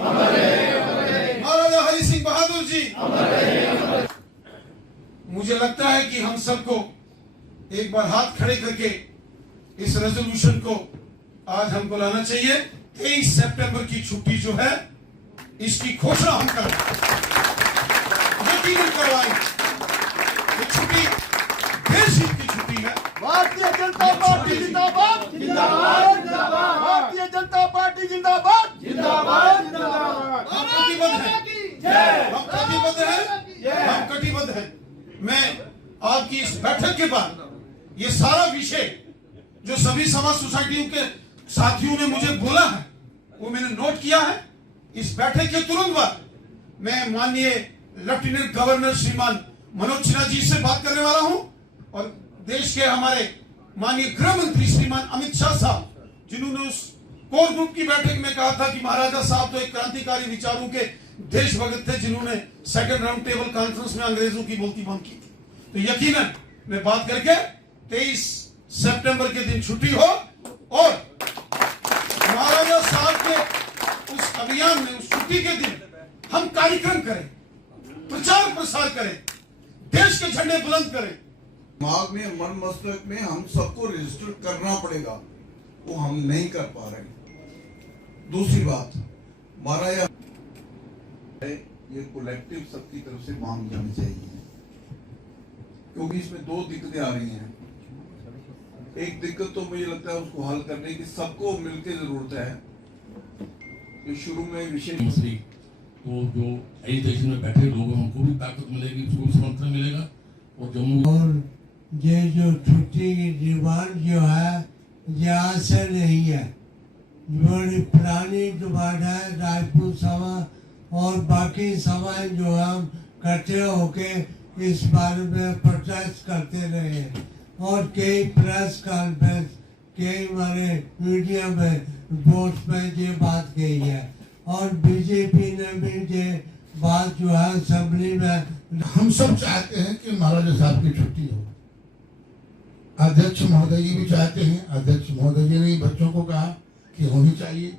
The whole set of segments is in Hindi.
महाराजा हरि सिंह बहादुर जी। मुझे लगता है कि हम सबको एक बार हाथ खड़े करके इस रेजोल्यूशन को आज हमको लाना चाहिए। 23 सितंबर की छुट्टी जो है इसकी घोषणा हम करें, यकीनन करवाएं। ये छुट्टी देश हित की छुट्टी है। भारतीय जनता पार्टी जिंदाबाद जिंदाबाद जिंदाबाद, भारतीय जनता पार्टी जिंदाबाद जिंदाबाद जिंदाबाद। हम कटिबद्ध हैं, हम कटिबद्ध हैं, हम कटिबद्ध हैं। मैं आपकी इस बैठक के बाद ये सारा विषय जो सभी समाज सोसाइटियों के साथियों ने मुझे बोला है वो मैंने नोट किया है। इस बैठक के तुरंत बाद मैं माननीय लेफ्टिनेंट गवर्नर श्रीमान मनोज सिन्हा जी से बात करने वाला हूं और देश के हमारे माननीय गृह मंत्री श्रीमान अमित शाह साहब, जिन्होंने उस कोर ग्रुप की बैठक में कहा था कि महाराजा साहब तो एक क्रांतिकारी विचारों के देशभक्त थे, जिन्होंने सेकंड राउंड टेबल कॉन्फ्रेंस में अंग्रेजों की बोलती बंद की थी। तो यकीनन मैं बात करके 23 सितंबर के दिन छुट्टी हो और महाराजा साहब के उस अभियान में उस छुट्टी के दिन हम कार्यक्रम करें, प्रचार प्रसार करें, देश के झंडे बुलंद करें। दिमाग में, मन मस्तिष्क में हम सबको रजिस्टर करना पड़ेगा, वो हम नहीं कर पा रहे। दूसरी बात, महाराजा ये कलेक्टिव सबकी तरफ से मांग जानी चाहिए, क्योंकि इसमें दो दिक्कतें आ रही हैं। एक दिक्कत तो मुझे लगता है उसको हल करने की सबको मिलकर जरूरत है। तो शुरू में विषय तो जो इस देश में बैठे लोग हमको भी ताकत मिलेगी, उसको समर्थन मिलेगा। और जम्मू और ये जो छुट्टी की डिमांड जो है ये आज से नहीं है, बड़ी पुरानी डिमांड है। राजपूत समाज और बाकी समाज जो हम इकट्ठे होके इस बारे में प्रोटेस्ट करते रहे हैं और कई प्रेस कॉन्फ्रेंस, कई हमारे मीडिया में रिपोर्ट्स में ये बात कही है और बीजेपी ने भी ये बात जो है असेंबली में। हम सब चाहते हैं कि महाराजा साहब की छुट्टी हो। अध्यक्ष महोदय जी भी चाहते हैं। अध्यक्ष महोदय जी ने बच्चों को कहा कि होनी चाहिए।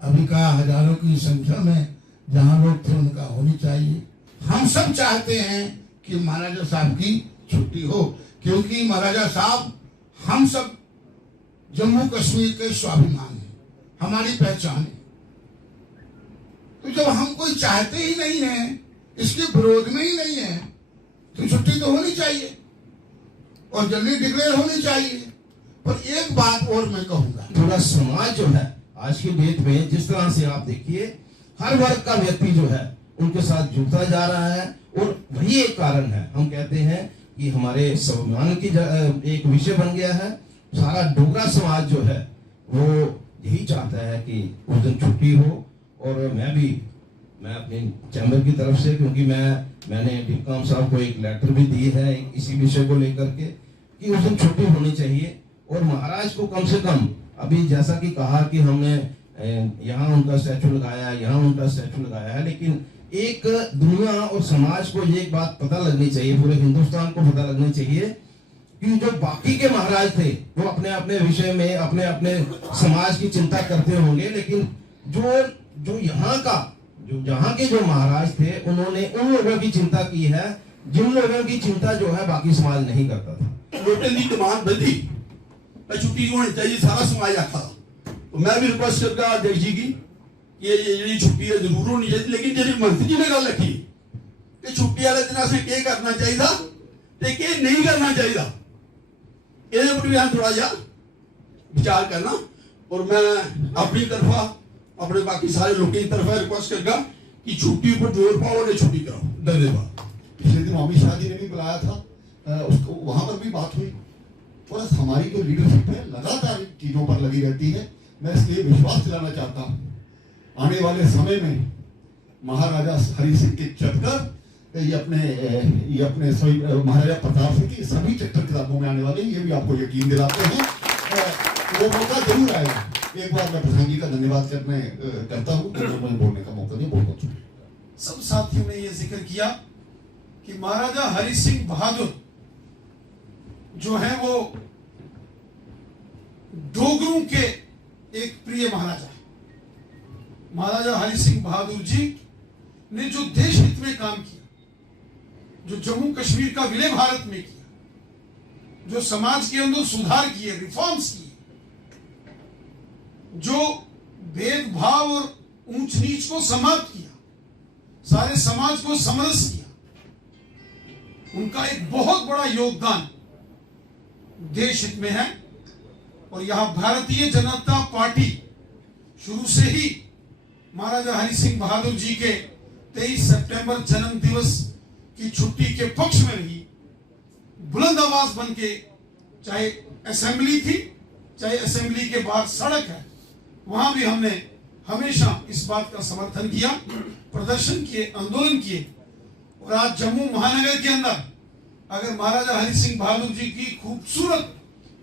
अभी कहा हजारों की संख्या में जहां लोग थे उनका होनी चाहिए। हम सब चाहते हैं कि महाराजा साहब की छुट्टी हो, क्योंकि महाराजा साहब हम सब जम्मू कश्मीर के स्वाभिमान है, हमारी पहचान है। तो जब हम कोई चाहते ही नहीं है, इसके विरोध में ही नहीं है, तो छुट्टी तो होनी चाहिए और जल्दी डिक्लेयर होनी चाहिए। पर एक बात और मैं कहूंगा, पूरा समाज जो है आज की डेट में जिस तरह से आप देखिए हर वर्ग का व्यक्ति जो है उनके साथ जुड़ता जा रहा है और वही एक कारण है। हम कहते हैं कि हमारे स्वाभिमान की एक विषय बन गया है। सारा डोगरा समाज जो है वो यही चाहता है कि उस दिन छुट्टी हो। और मैं अपनी चैम्बर की तरफ से, क्योंकि मैंने डिप्कॉम साहब को एक लेटर भी दी है इसी विषय को लेकर के कि उस दिन छुट्टी होनी चाहिए। और महाराज को कम से कम अभी जैसा कि कहा कि हमने यहाँ उनका स्टैचू लगाया, यहाँ उनका स्टैचू लगाया है, लेकिन एक दुनिया और समाज को ये एक बात पता लगनी चाहिए, पूरे हिंदुस्तान को पता लगनी चाहिए कि जो बाकी के महाराज थे वो अपने अपने विषय में अपने अपने समाज की चिंता करते होंगे, लेकिन जो यहाँ के जो महाराज थे उन्होंने उन लोगों की चिंता की है जिन लोगों की चिंता जो है बाकी समाज नहीं करता था। वोटन की डिमांड बढ़ी, छुट्टी होनी चाहिए, सारा समाज आखा। तो मैं भी रिक्वेस्ट करता अध्यक्ष जी की ये जी छुट्टी है जरूर होनी चाहिए, लेकिन जी मंत्री जी ने गल रखी कि छुट्टी वाले दिन असें क्या करना चाहिए ते क्या नहीं करना चाहिए, ये पर भी थोड़ा जा विचार करना। और मैं अपनी तरफा अपने बाकी सारे लोगों की तरफा रिक्वेस्ट करूंगा कि छुट्टी पर जोर पाओ और छुट्टी कराओ। धन्यवाद। पिछले दिन अमित शाह जी ने भी बुलाया था, उसको वहां पर भी बात हुई। और हमारी जो लीडरशिप है लगातार चीजों पर लगी रहती है। मैं इसलिए विश्वास दिलाना चाहता हूँ आने वाले समय में महाराजा हरि सिंह के चक्कर ये अपने सभी महाराजा प्रताप सिंह की सभी चक्कर किताबों में आने वाले, ये भी आपको यकीन दिलाते हैं। वो मौका जरूर आएगा। एक बार मैं प्रधान जी का धन्यवाद करता हूँ बोलने का मौका दिया। बहुत बहुत सब साथियों ने यह जिक्र किया कि महाराजा हरि सिंह बहादुर जो है वो डोगरों के एक प्रिय महाराजा है। महाराजा हरि सिंह बहादुर जी ने जो देश हित में काम किया, जो जम्मू कश्मीर का विलय भारत में किया, जो समाज के अंदर सुधार किए, रिफॉर्म्स किए, जो भेदभाव और ऊंच नीच को समाप्त किया, सारे समाज को समरस किया, उनका एक बहुत बड़ा योगदान देश हित में है। और यहां भारतीय जनता पार्टी शुरू से ही महाराजा हरि सिंह बहादुर जी के 23 सितंबर जन्म दिवस की छुट्टी के पक्ष में रही, बुलंद आवाज बन के, चाहे असेंबली थी, चाहे असेंबली के बाहर सड़क है, वहां भी हमने हमेशा इस बात का समर्थन किया, प्रदर्शन किए, आंदोलन किए। और आज जम्मू महानगर के अंदर अगर महाराजा हरि सिंह बहादुर जी की खूबसूरत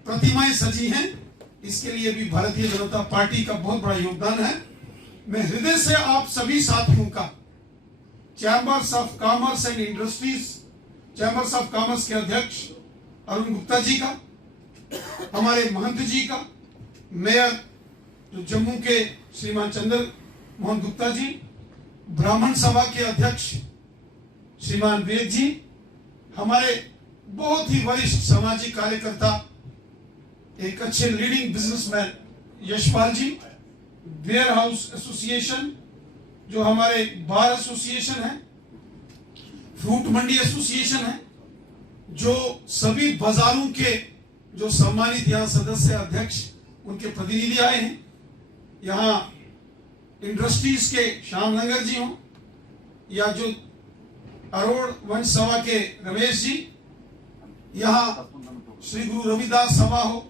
प्रतिमाएं सजी हैं, इसके लिए भी भारतीय जनता पार्टी का बहुत बड़ा योगदान है। मैं हृदय से आप सभी साथियों का, chambers of commerce and industries, chambers of commerce के अध्यक्ष अरुण गुप्ता जी का, हमारे महंत जी का, मेयर जो जम्मू के श्रीमान चंद्र मोहन गुप्ता जी, ब्राह्मण सभा के अध्यक्ष श्रीमान वेद जी, हमारे बहुत ही वरिष्ठ सामाजिक कार्यकर्ता, एक अच्छे leading businessman Yashpal ji, warehouse association जो हमारे बार एसोसिएशन है, फ्रूट मंडी एसोसिएशन है, जो सभी बाजारों के जो सम्मानित यहाँ सदस्य अध्यक्ष उनके प्रतिनिधि आए हैं, यहाँ इंडस्ट्रीज के श्याम लंगर जी हों, या जो अरोड़ वंश सभा के रमेश जी, यहाँ श्री गुरु रविदास सभा हो,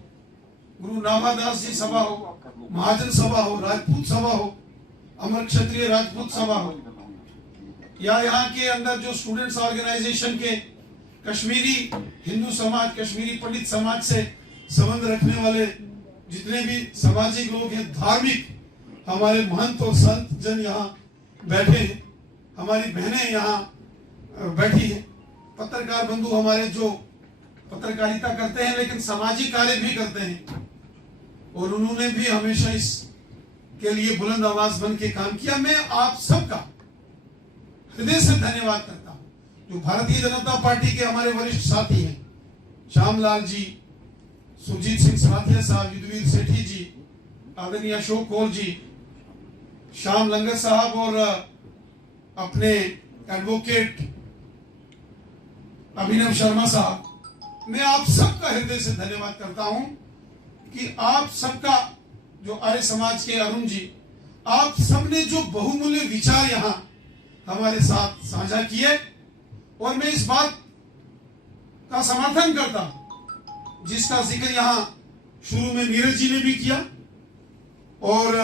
गुरु नाभादास जी सभा हो, महाजन सभा हो, राजपूत सभा हो, अमर क्षत्रिय राजपूत सभा हो, या यहाँ के अंदर जो स्टूडेंट्स ऑर्गेनाइजेशन के कश्मीरी हिंदू समाज, कश्मीरी पंडित समाज से संबंध रखने वाले जितने भी सामाजिक लोग हैं, धार्मिक हमारे महंत और संत जन यहाँ बैठे हैं, हमारी बहनें यहाँ बैठी हैं, पत्रकार बंधु हमारे जो पत्रकारिता करते हैं लेकिन सामाजिक कार्य भी करते हैं, और उन्होंने भी हमेशा इस के लिए बुलंद आवाज बन के काम किया। मैं आप सबका हृदय से धन्यवाद करता हूं। जो भारतीय जनता पार्टी के हमारे वरिष्ठ साथी हैं, श्यामलाल जी, सुरजीत सिंह साथिया साहब, युद्धवीर सेठी जी, आदरणीय अशोक कौर जी, श्याम लंगर साहब, और अपने एडवोकेट अभिनव शर्मा साहब, मैं आप सबका हृदय से धन्यवाद करता हूं कि आप सबका, जो आर्य समाज के अरुण जी, आप सबने जो बहुमूल्य विचार यहां हमारे साथ साझा किए, और मैं इस बात का समर्थन करता हूं जिसका जिक्र यहां शुरू में नीरज जी ने भी किया, और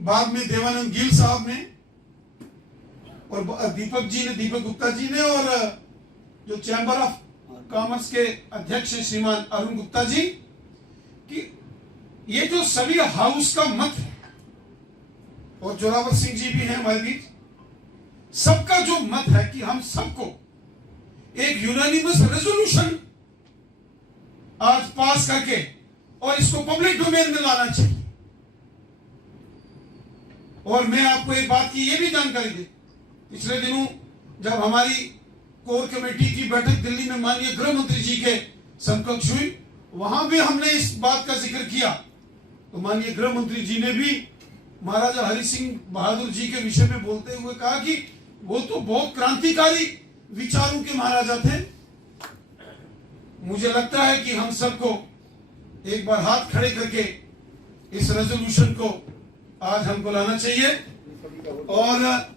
बाद में देवानंद गिल साहब ने, और दीपक गुप्ता जी ने, और जो चैंबर ऑफ कॉमर्स के अध्यक्ष हैं श्रीमान अरुण गुप्ता जी, कि ये जो सभी हाउस का मत है, और जोरावर सिंह जी भी हैं हमारे बीच, सबका जो मत है कि हम सबको एक यूनानिमस रेजोल्यूशन आज पास करके और इसको पब्लिक डोमेन में लाना चाहिए। और मैं आपको एक बात की ये भी जानकारी दे, पिछले दिनों जब हमारी कोर कमेटी की बैठक दिल्ली में माननीय गृह मंत्री जी के समकक्ष हुई, वहां भी हमने इस बात का जिक्र किया, तो माननीय गृह मंत्री जी ने भी महाराजा हरि सिंह बहादुर जी के विषय में बोलते हुए कहा कि वो तो बहुत क्रांतिकारी विचारों के महाराजा थे। मुझे लगता है कि हम सबको एक बार हाथ खड़े करके इस रेजोल्यूशन को आज हमको लाना चाहिए, और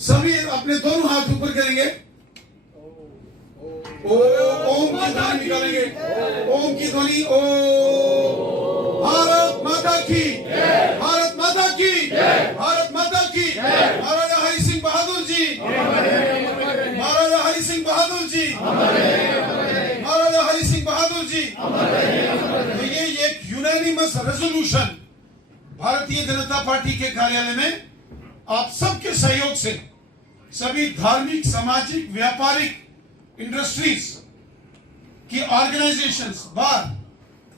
सभी अपने दोनों हाथ ऊपर करेंगे, ओम की ध्वनि निकालेंगे, ओम की ध्वनि, ओम। भारत माता की, भारत माता की, भारत माता की, महाराजा हरि सिंह बहादुर जी, महाराजा हरि सिंह बहादुर जी, महाराजा हरि सिंह बहादुर जी। तो ये एक unanimous resolution Bharatiya Janata party के कार्यालय में आप सबके सहयोग से सभी धार्मिक, सामाजिक, व्यापारिक, इंडस्ट्रीज की organisations, bar,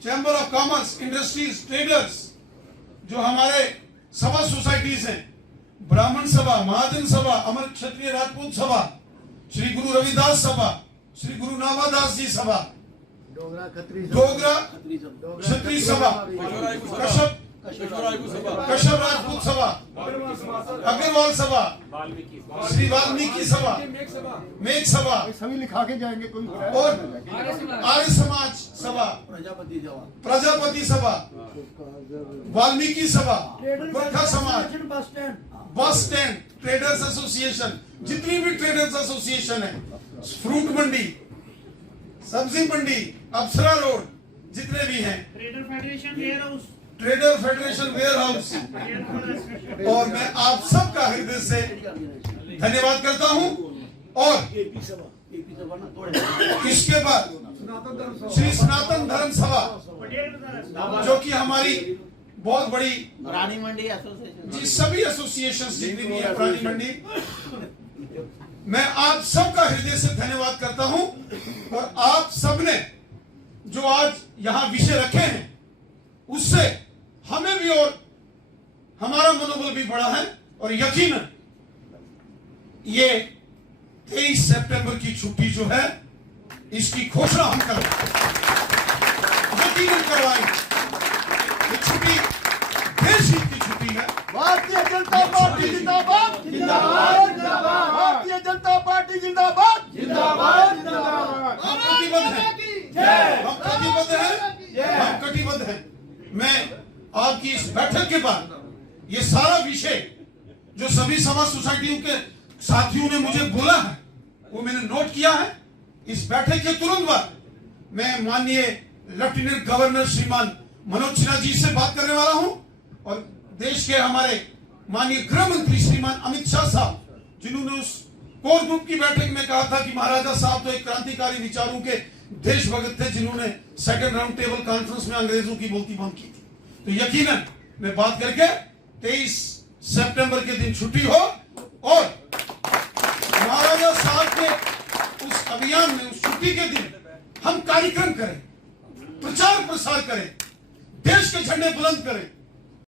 chamber of commerce, industries, traders, जो हमारे सभा सोसाइटीज हैं, ब्राह्मण सभा, महाजन सभा, अमर क्षत्रिय राजपूत सभा, श्री गुरु रविदास सभा, श्री गुरु नामादास जी सभा, डोगरा क्षत्रिय सभा, कश्यप राजपूत सभा, अग्रवाल सभा, श्री वाल्मीकि सभा, मेघ सभा, सभी लिखा के जाएंगे कोई और आर्य समाज सभा, प्रजापति सभा, वाल्मीकि सभा, गोरखा समाज, बस स्टैंड, ट्रेडर्स एसोसिएशन, जितनी भी ट्रेडर्स एसोसिएशन है, फ्रूट मंडी, सब्जी मंडी, अप्सरा रोड, जितने भी हैं, ट्रेडर फेडरेशन वेयर हाउस, और मैं आप सबका हृदय से धन्यवाद करता हूं। और इसके बाद श्री सनातन धर्म सभा, जो कि हमारी बहुत बड़ी रानी मंडी एसोसिएशन, जी सभी एसोसिएशन जितनी भी है प्राणी मंडी, मैं आप सबका हृदय से धन्यवाद करता हूं। और आप सबने जो आज यहां विषय रखे हैं, उससे हमें भी और हमारा मनोबल भी बढ़ा है। और यकीनन ये 23 सितंबर की छुट्टी जो है, इसकी घोषणा हम करेंगे, यकीनन करवाएंगे। ये छुट्टी देश हित की छुट्टी है। भारतीय जनता पार्टी जिंदाबाद, जिंदाबाद, जिंदाबाद। भारतीय जनता पार्टी जिंदाबाद, जिंदाबाद, जिंदाबाद। हम कटिबद्ध हैं, हम कटिबद्ध हैं, हम कटिबद्ध हैं। मैं आपकी इस बैठक के बाद ये सारा विषय जो सभी समाज सोसाइटियों के साथियों ने मुझे बोला है, वो मैंने नोट किया है। इस बैठक के तुरंत बाद मैं माननीय लेफ्टिनेंट गवर्नर श्रीमान मनोज सिन्हा जी से बात करने वाला हूं, और देश के हमारे माननीय गृह मंत्री श्रीमान अमित शाह साहब, जिन्होंने उस कोर ग्रुप की बैठक में कहा था कि महाराजा साहब तो एक क्रांतिकारी विचारों के देशभक्त थे, जिन्होंने सेकंड राउंड टेबल कॉन्फ्रेंस में अंग्रेजों की बोलती बंद की थी। तो यकीनन मैं बात करके 23 सितंबर के दिन छुट्टी हो, और महाराजा साहब के उस अभियान में, उस छुट्टी के दिन हम कार्यक्रम करें, प्रचार प्रसार करें, देश के झंडे बुलंद करें,